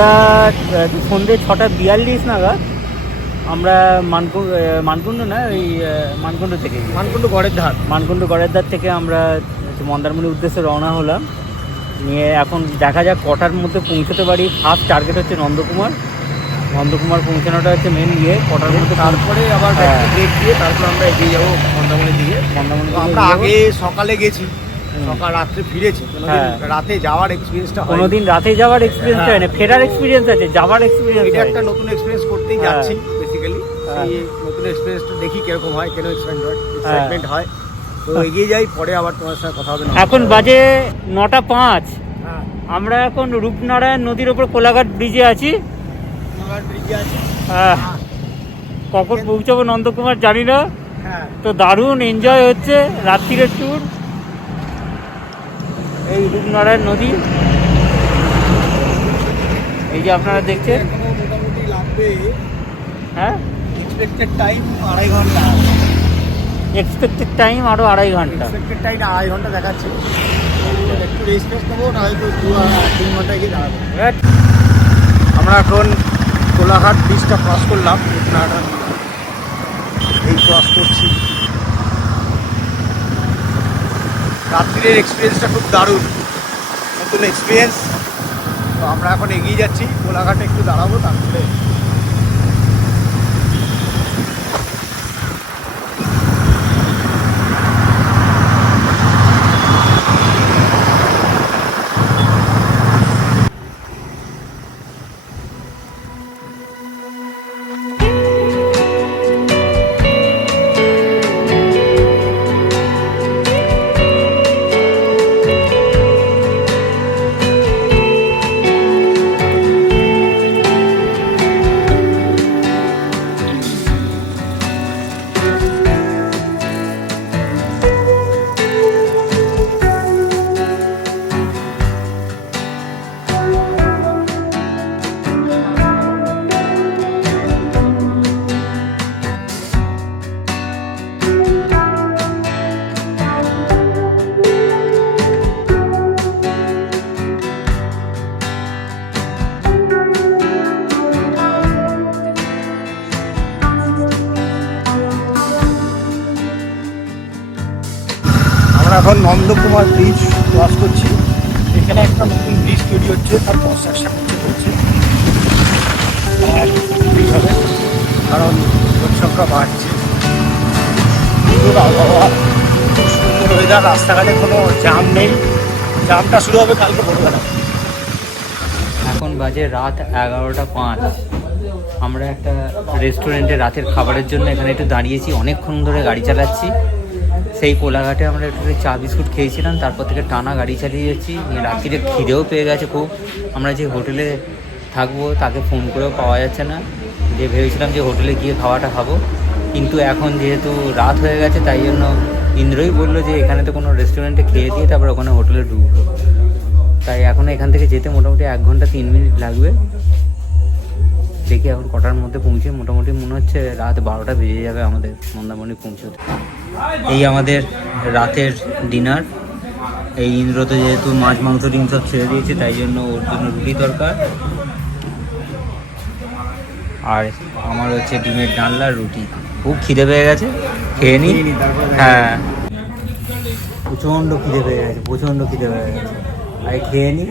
আমরা সন্ধ্যে ছটা বিয়াল্লিশ নাগাদ আমরা মানকু মানকুণ্ড না ওই মানকুণ্ড থেকে মানকুণ্ড গড়ের ধার। মানকুণ্ড গড়ের ধার থেকে আমরা মন্দারমণির উদ্দেশ্যে রওনা হলাম। নিয়ে এখন দেখা যাক কটার মধ্যে পৌঁছতে পারি। ফার্স্ট টার্গেট হচ্ছে নন্দকুমার। নন্দকুমার পৌঁছানোটা হচ্ছে মেন ইয়ে কটার মধ্যে তারপরে আবার হ্যাঁ। ব্রেক দিয়ে তারপর আমরা এগিয়ে যাব মন্দারমণির দিকে। মন্দারমণি আমরা আগে সকালে গেছি। সকাল রাত্রে ফিরেছি কোনোদিন হ্যাঁ। রাতে যাওয়ার এক্সপিরিয়েন্সটা কোনোদিন রাতে যাওয়ার এক্সপিরিয়েন্স হয়। না ফেরার এক্সপিরিয়েন্স আছে যাওয়ার এক্সপিরিয়েন্স এটা একটা নতুন এক্সপিরিয়েন্স করতেই হ্যাঁ। যাচ্ছি বেসিক্যালি। সেই নতুন এক্সপিরিয়েন্সটা দেখি কীরকম হয় কেন এক্সপেন্ড হয় হ্যাঁ। এক্সাইটমেন্ট হয়। তো এগিয়ে যাই পরে আবার তোমার সাথে কথা হবে। এখন বাজে নটা পাঁচ। আমরা এখন রূপনারায়ণ নদীর ওপর কোলাঘাট ব্রিজে আছি। আমার ব্রিজে আছে। কখন পৌঁছাবো নন্দকুমার জানি না। হ্যাঁ। তো দারুণ এনজয় হচ্ছে রাত্রিরের ট্যুর এই রূপনারায়ণ নদী। এই যে আপনারা দেখছেন। মোটামুটি লাগবে। হ্যাঁ? এক্সপেক্টেড টাইম আড়াই ঘণ্টা। এক্সপেক্টেড টাইম আরও আড়াই ঘণ্টা। এক্সপেক্টেড টাইম আড়াই ঘণ্টা দেখাচ্ছে। একটু রেস্ট টেস্ট নেব না হয়তো দু তিন ঘণ্টা গিয়ে দাঁড়াবো। আমরা এখন কোলাঘাট ব্রিজটা ক্রস করলাম রূপনারায়ণ। এই ক্রস করছি। রাত্রির এক্সপিরিয়েন্সটা খুব দারুণ। নতুন এক্সপিরিয়েন্স তো আমরা এখন এগিয়ে যাচ্ছি কোলাঘাটে একটু দাঁড়াবো, তারপরে আমরা এখন নন্দকুমার ব্রিজ ক্রস করছি। এখানে একটা নতুন ব্রিজ তৈরি হচ্ছে, তার কনস্ট্রাকশন হচ্ছে কারণ লোক বাড়ছে। আবহাওয়া ওয়েদার রাস্তাঘাটে কোনো জাম নেই। জামটা শুরু হবে কালকে ভোরবেলা। এখন বাজে রাত এগারোটা পাঁচ। আমরা একটা রেস্টুরেন্টে রাতের খাবারের জন্য এখানে একটু দাঁড়িয়েছি, অনেকক্ষণ ধরে গাড়ি চালাচ্ছি। সেই কোলাঘাটে আমরা একটু চা বিস্কুট খেয়েছিলাম, তারপর থেকে টানা গাড়ি চালিয়ে যাচ্ছি। রাত্রিরে খিদেও পেয়ে গেছে খুব। আমরা যে হোটেলে থাকব তাকে ফোন করেও পাওয়া যাচ্ছে না। যে ভেবেছিলাম যে হোটেলে গিয়ে খাওয়াটা খাব। কিন্তু এখন যেহেতু রাত হয়ে গেছে, তাই জন্য ইন্দ্রই বলল যে এখানে তো কোনো রেস্টুরেন্টে খেয়ে দিয়ে তারপর ওখানে হোটেলে ঢুকবো। তাই এখন এখান থেকে যেতে মোটামুটি এক ঘণ্টা তিন মিনিট লাগবে। দেখি এখন কটার মধ্যে পৌঁছে মোটামুটি মনে হচ্ছে রাত বারোটা বেজে যাবে আমাদের মন্দারমণি পৌঁছতে। এই আমাদের রাতের ডিনার। এই ইন্দ্র তো যেহেতু মাছ মাংস ডিম সব ছেড়ে দিয়েছে তাই জন্য ওর জন্য রুটি দরকার। আর আমার হচ্ছে ডিমের ডালনা রুটি। খুব খিদে পেয়ে গেছে। খেয়ে নি? হ্যাঁ। প্রচণ্ড খিদে পেয়ে গেছে প্রচণ্ড খিদে পেয়ে গেছে। আর খেয়ে নি?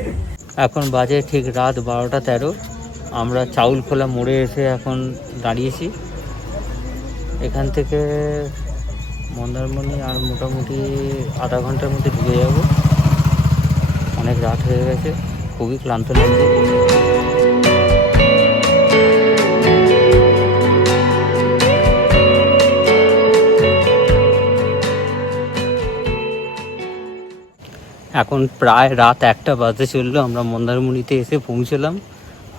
এখন বাজে ঠিক রাত বারোটা তেরো। আমরা চাউল খোলা মোড়ে এসে এখন দাঁড়িয়েছি। এখান থেকে মন্দারমণি আর মোটামুটি আধা ঘণ্টার মধ্যে ঢুকে যাব। অনেক রাত হয়ে গেছে, খুবই ক্লান্ত লাগছে। এখন প্রায় রাত একটা বাজতে চলল, আমরা মন্দারমণিতে এসে পৌঁছলাম।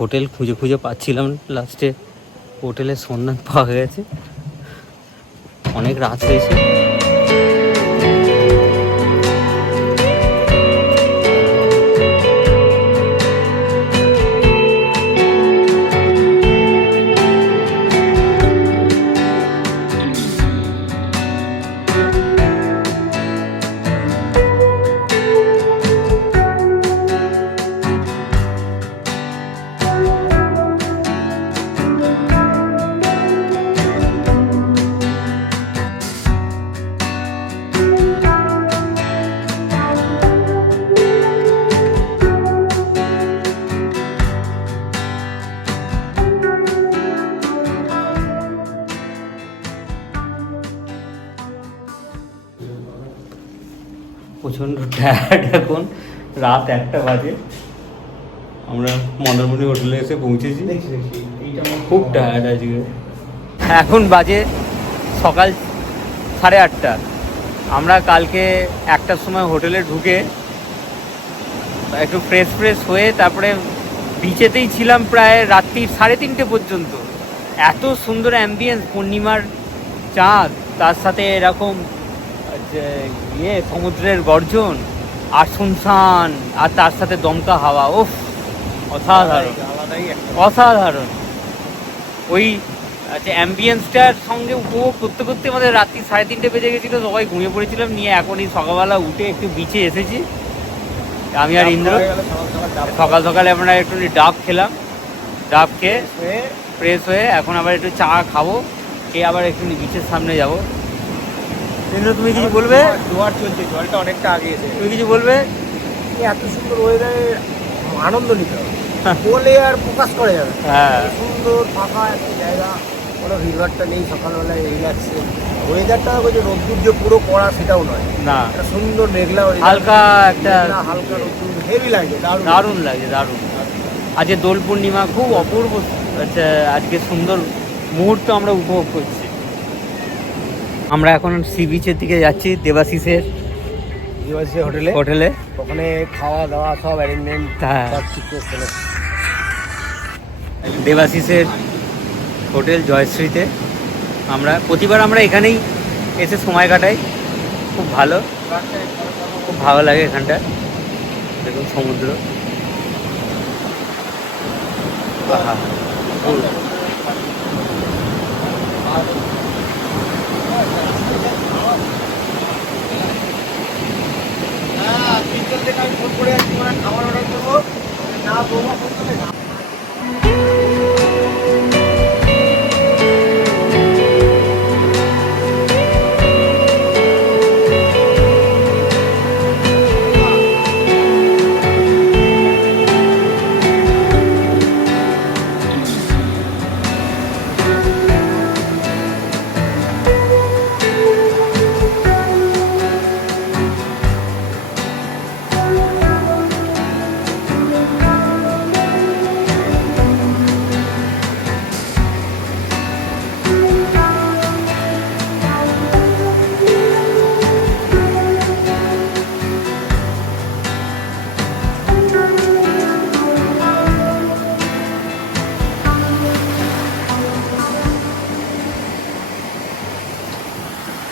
হোটেল খুঁজে খুঁজে পাচ্ছিলাম লাস্টে। হোটেলের সন্ধান পাওয়া গেছে। অনেক রাত হয়েছে। প্রচণ্ড এখন রাত একটা বাজে। আমরা মন্দারমণি হোটেলে এসে পৌঁছেছি। খুব টায়ার্ড আজকে এখন বাজে সকাল সাড়ে আটটা। আমরা কালকে একটার সময় হোটেলে ঢুকে একটু ফ্রেশ ফ্রেশ হয়ে তারপরে বিচেতেই ছিলাম প্রায় রাত্রি সাড়ে তিনটে পর্যন্ত। এত সুন্দর অ্যাম্বিয়েন্স পূর্ণিমার চাঁদ তার সাথে এরকম ইয়ে সমুদ্রের গর্জন আর শুনশান আর তার সাথে দমকা হাওয়া ওফ অসাধারণ। অসাধারণ। ওই আচ্ছা অ্যাম্বিয়েন্সটার সঙ্গে উপভোগ করতে করতে আমাদের রাত্রি সাড়ে তিনটে বেজে গেছিল সবাই ঘুমিয়ে পড়েছিলাম নিয়ে এখন এই সকালবেলা উঠে একটু বিচে এসেছি। আমি আর ইন্দ্র। সকাল সকাল সকালে আমরা একটু ডাব খেলাম। ডাব খেয়ে ফ্রেশ হয়ে এখন আবার একটু চা খাব খেয়ে আবার একটু বিচের সামনে যাব। ইন্দ্র তুমি কিছু বলবে? জোয়ার চলছে জলটা অনেকটা আগে এসে তুমি কিছু বলবে? এত সুন্দর ওয়েদারে আনন্দ নিতে হবে। বলে আর প্রকাশ করা যাবে হ্যাঁ। সুন্দর ফাঁকা একটা জায়গা। কোনো ভিড়ভাড়টা নেই সকালবেলায় রিল্যাক্সে ওয়েদারটা বলছে রোদ্দুর যে পুরো কড়া সেটাও নয়। না। সুন্দর মেঘলা হালকা একটা হালকা রোদ্দুর। হেভি লাগে দারুণ। দারুণ লাগছে দারুণ। আজকে দোল পূর্ণিমা খুব অপূর্ব। আচ্ছা, আজকে সুন্দর মুহূর্ত আমরা উপভোগ করছি। আমরা এখন সি বিচের দিকে যাচ্ছি দেবাশিসের দিবাসী হোটেলে। হোটেলে। ওখানে খাওয়া দাওয়া সব অ্যারেঞ্জমেন্ট হ্যাঁ। সব ঠিক করে দেবাশিসের হোটেল জয়শ্রীতে। আমরা প্রতিবার আমরা এখানেই এসে সময় কাটাই। খুব ভালো। খুব ভালো লাগে এখানটা। দেখুন সমুদ্র। আহা,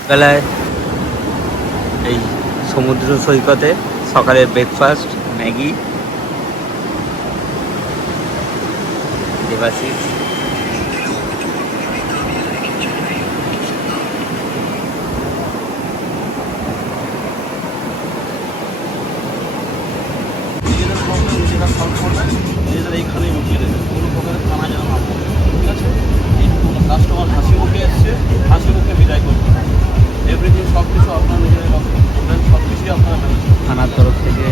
বেলায় এই সমুদ্র সৈকতে সকালের ব্রেকফাস্ট ম্যাগি, দেবাশিস। নিজেদের লুকিয়ে দেবেন। কোনো প্রকারের থানা যেন না পড়ে ঠিক আছে এইটুকু কাস্টমার হাসি মুখে এসছে হাসি মুখে বিদায় করছে এভরিথিং সব কিছু আপনার নিজের করবেন সব কিছুই আপনার থানার তরফ থেকে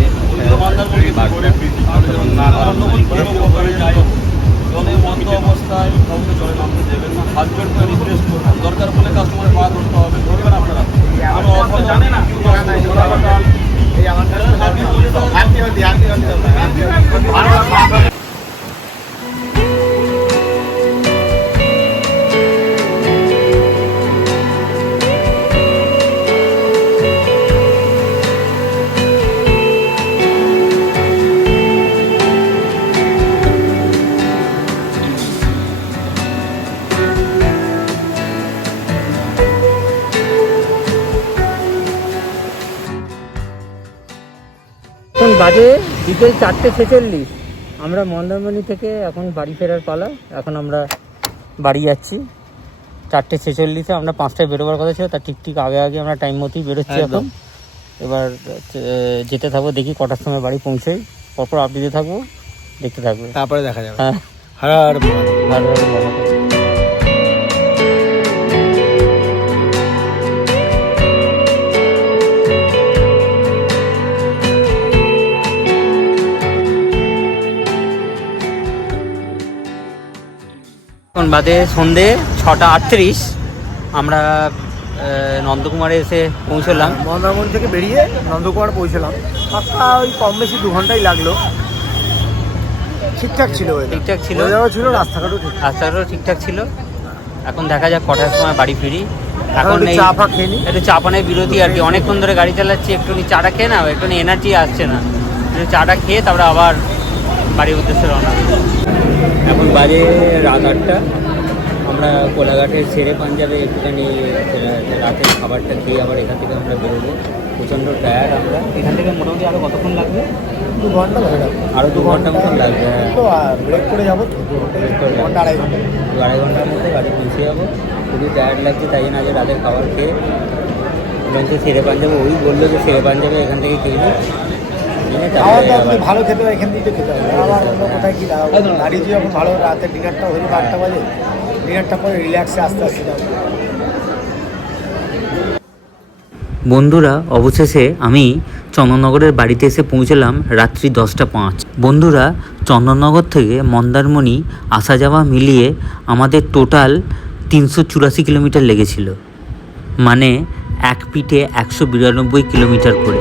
জলে মন্দ অবস্থায় কাউকে জলে নামতে দেবেন না হাত জোর করে রিকোয়েস্ট করবেন। দরকার হলে কাস্টমারের পা ধরতে হবে ধরবেন আপনারা এখন বাজে বিকেল চারটে ছেচল্লিশ। আমরা মন্দারমণি থেকে এখন বাড়ি ফেরার পালা। এখন আমরা বাড়ি যাচ্ছি। চারটে ছেচল্লিশে আমরা পাঁচটায় বেরোবার কথা ছিল তার ঠিক ঠিক আগে আগে আমরা টাইম মতোই বেরোচ্ছি এখন। এবার যেতে থাকব দেখি কটার সময় বাড়ি পৌঁছোই। পরপর আপডেটে থাকব দেখতে থাকবে। তারপরে দেখা যাবে। হ্যাঁ। হর হর এখন বাদে সন্ধে ছটা আটত্রিশ আমরা নন্দকুমারে এসে পৌঁছলাম। মন্দারমণি থেকে বেরিয়ে নন্দকুমার পৌঁছলাম। পাক্কা ওই কম বেশি দু ঘন্টাই লাগল। ঠিকঠাক ছিল ঠিকঠাক ছিল। ছিল রাস্তাঘাটও ঠিক রাস্তাঘাটও ঠিকঠাক ছিল। এখন দেখা যাক কটার সময় বাড়ি ফিরি। এখন এই চা ফা খেয়ে একটু চা পানের বিরতি আর কি। অনেকক্ষণ ধরে গাড়ি চালাচ্ছি একটুখানি চাটা খেয়ে না একটু এনার্জি আসছে না। একটু চাটা খেয়ে তারপরে আবার বাড়ির উদ্দেশ্যে রওনা এখন বাজে রাত আটটা। আমরা কোলাঘাটের ছেড়ে পাঞ্জাবে একটুখানি রাতের খাবারটা খেয়ে আবার এখান থেকে আমরা বেরোবো। প্রচণ্ড টায়ার্ড আমরা। এখান থেকে মোটামুটি আরও কতক্ষণ লাগবে? দু ঘণ্টা ধরে রাখব আরও দু ঘণ্টা মতন লাগবে, হ্যাঁ। তো ব্রেক করে যাব করে ঘণ্টা আড়াই ঘণ্টা। দু আড়াই ঘণ্টার মধ্যে বাড়ি পৌঁছে যাব। খুবই টায়ার্ড লাগছে তাই জন্য আজ রাতের খাবার খেয়ে। বলছে ছেড়ে পাঞ্জাবে ওই বলল যে ছেড়ে পাঞ্জাবে এখান থেকে খেয়ে দাওয়া ভালো খেতে হয় এখান থেকে খেতে হবে। আবার অন্য কোথায় কি দাঁড়াবো? দাঁড়িয়ে যখন ভালো রাতে ডিনারটা আটটা বাজে ডিনারটা পরে রিল্যাক্সে আস্তে আস্তে যাব। বন্ধুরা অবশেষে আমি চন্দননগরের বাড়িতে এসে পৌঁছলাম রাত্রি দশটা পাঁচ। বন্ধুরা চন্দননগর থেকে মন্দারমণি আসা যাওয়া মিলিয়ে আমাদের টোটাল তিনশো চুরাশি কিলোমিটার লেগেছিল। মানে এক পিঠে একশো বিরানব্বই কিলোমিটার করে।